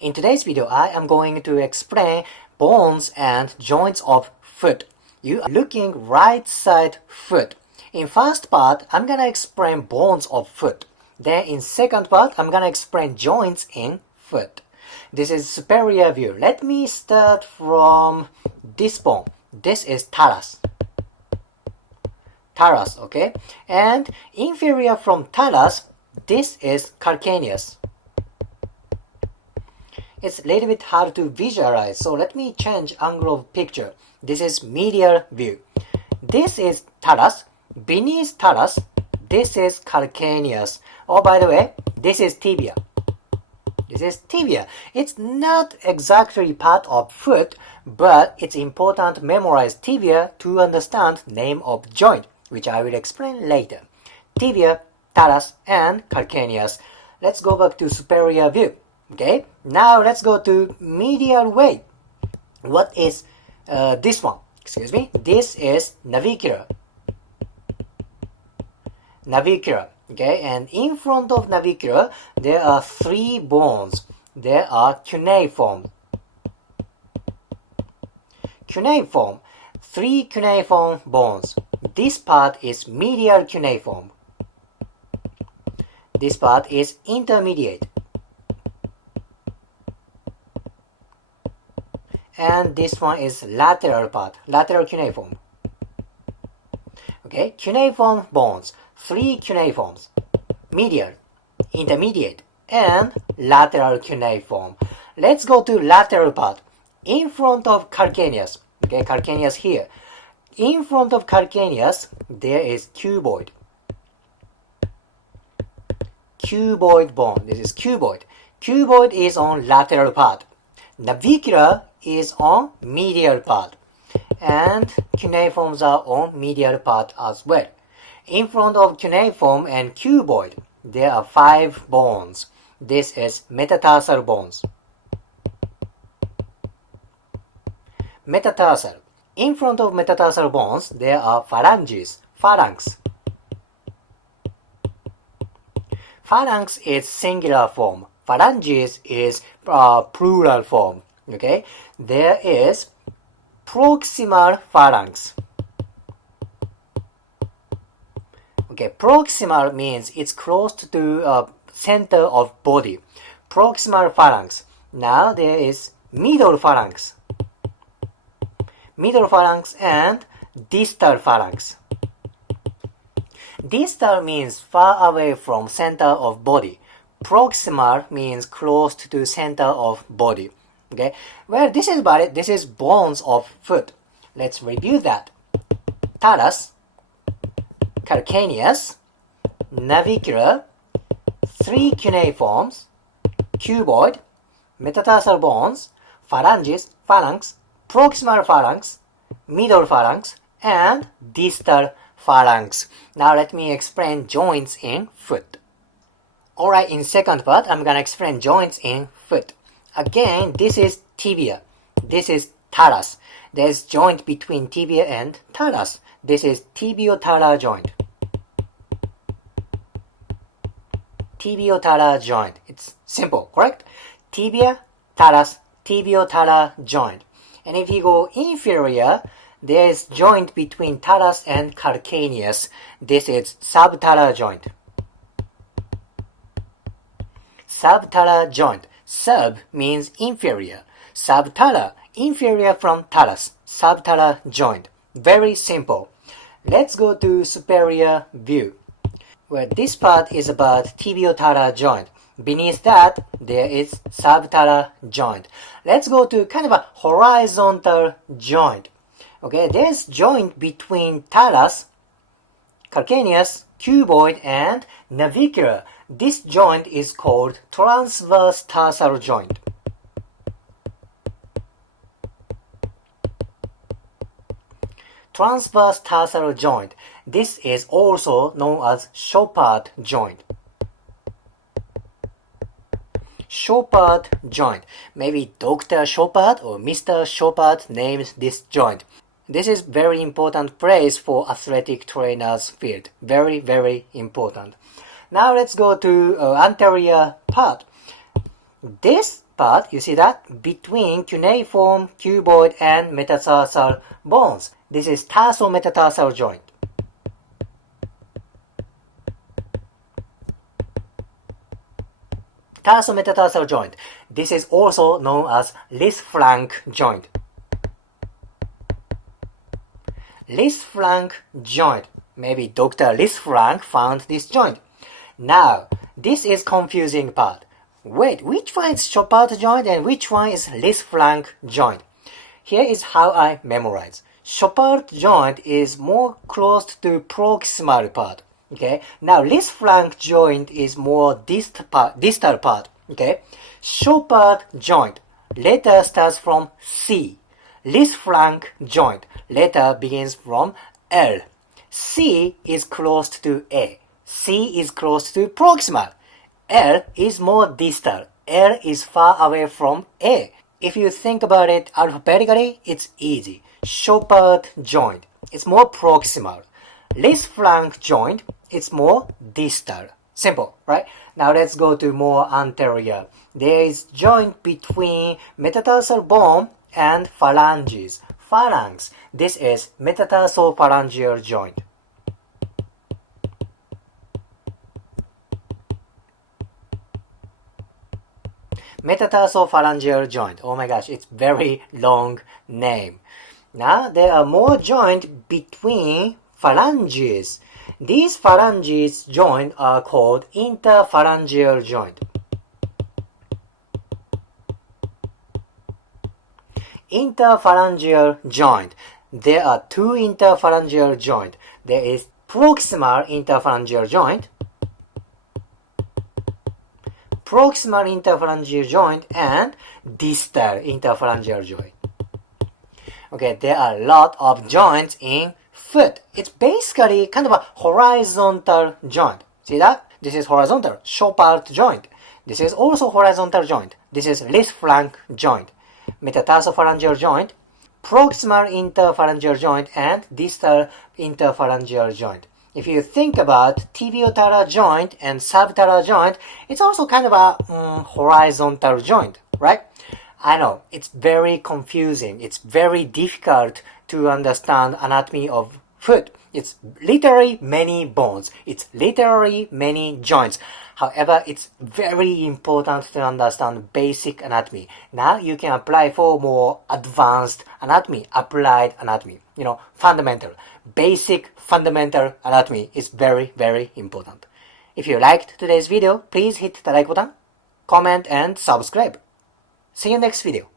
In today's video, I am going to explain bones and joints of foot. You are looking right side foot. In first part, I'm gonna explain bones of foot. Then in second part, I'm gonna explain joints in foot. This is superior view. Let me start from this bone. This is talus. Talus, okay? And inferior from talus, this is calcaneus. It's a little bit hard to visualize, so let me change angle of picture. This is medial view. This is talus. Beneath talus, this is calcaneus. Oh, by the way, this is tibia. This is tibia. It's not exactly part of foot, but it's important to memorize tibia to understand name of joint, which I will explain later. Tibia, talus, and calcaneus. Let's go back to superior view. Okay, now let's go to medial way. What is this one? Excuse me. This is navicular. Navicular. Okay, and in front of navicular, there are three bones. There are cuneiform. Cuneiform. Three cuneiform bones. This part is medial cuneiform. This part is intermediate. And this one is lateral part, lateral cuneiform. Okay, cuneiform bones, three cuneiforms, medial, intermediate, and lateral cuneiform. Let's go to lateral part, in front of calcaneus. Okay, calcaneus here. In front of calcaneus, there is cuboid. Cuboid bone, this is cuboid. Cuboid is on lateral part. Navicular is on medial part, and cuneiforms are on medial part as well. In front of cuneiform and cuboid, there are five bones. This is metatarsal bones. Metatarsal. In front of metatarsal bones, there are phalanges, phalanx. Phalanx is singular form. Phalanges is plural form. Okay, there is proximal phalanx. Okay, proximal means it's close to center of body. Proximal phalanx. Now there is middle phalanx. Middle phalanx and distal phalanx. Distal means far away from center of body. Proximal means close to center of body. Okay, well, this is about it. This is bones of foot. Let's review that. Talus, calcaneus, navicular, three cuneiforms, cuboid, metatarsal bones, phalanges, phalanx, proximal phalanx, middle phalanx, and distal phalanx. Now let me explain joints in foot. Alright, in second part, I'm gonna explain joints in foot. Again, this is tibia. This is talus. There's joint between tibia and talus. This is tibiotalar joint. Tibiotalar joint. It's simple, correct? Tibia, talus, tibiotalar joint. And if you go inferior, there's joint between talus and calcaneus. This is subtalar joint. Subtalar joint. Sub means inferior. Subtalar, inferior from talus. Subtalar joint. Very simple. Let's go to superior view, where this part is about tibiotalar joint. Beneath that, there is subtalar joint. Let's go to kind of a horizontal joint. Okay, there's joint between talus, calcaneus, cuboid, and navicular. This joint is called transverse tarsal joint. Transverse tarsal joint. This is also known as Chopard joint. Chopard joint. Maybe Dr. Chopard or Mr. Chopard named this joint. This is very important place for athletic trainers field. Very, very important. Now let's go to anterior part. This part, you see that? Between cuneiform, cuboid, and metatarsal bones. This is tarsometatarsal joint. Tarsometatarsal joint. This is also known as Lisfranc joint. Lisfranc joint. Maybe Dr. Lisfranc found this joint. Now, this is confusing part. Wait, which one is Chopard joint and which one is Lisfranc joint? Here is how I memorize. Chopard joint is more close to proximal part. Okay. Now Lisfranc joint is more distal part. Okay. Chopard joint letter starts from C. Lisfranc joint letter begins from L. C is close to A. C is close to proximal. L is more distal. L is far away from A. If you think about it alphabetically, it's easy. Chopard joint, it's more proximal. Lisfranc joint, it's more distal. Simple, right? Now let's go to more anterior. There is joint between metatarsal bone and phalanges. Phalanx. This is metatarsophalangeal joint. Metatarsophalangeal joint. Oh my gosh, it's very long name. Now there are more joints between phalanges. These phalanges joint are called interphalangeal joint. Interphalangeal joint. There are two interphalangeal joint. There is proximal interphalangeal joint, and distal interphalangeal joint. Okay, there are a lot of joints in foot. It's basically kind of a horizontal joint. See that? This is horizontal, Chopard joint. This is also horizontal joint. This is Lisfranc joint. Metatarsophalangeal joint, proximal interphalangeal joint, and distal interphalangeal joint. If you think about tibiotalar joint and subtalar joint, it's also kind of a horizontal joint, right? I know, it's very confusing. It's very difficult to understand anatomy of foot. It's literally many bones. It's literally many joints. However, it's very important to understand basic anatomy. Now you can apply for more advanced anatomy, applied anatomy. Fundamental. Basic fundamental anatomy is very, very important. If you liked today's video, please hit the like button, comment, and subscribe. See you next video.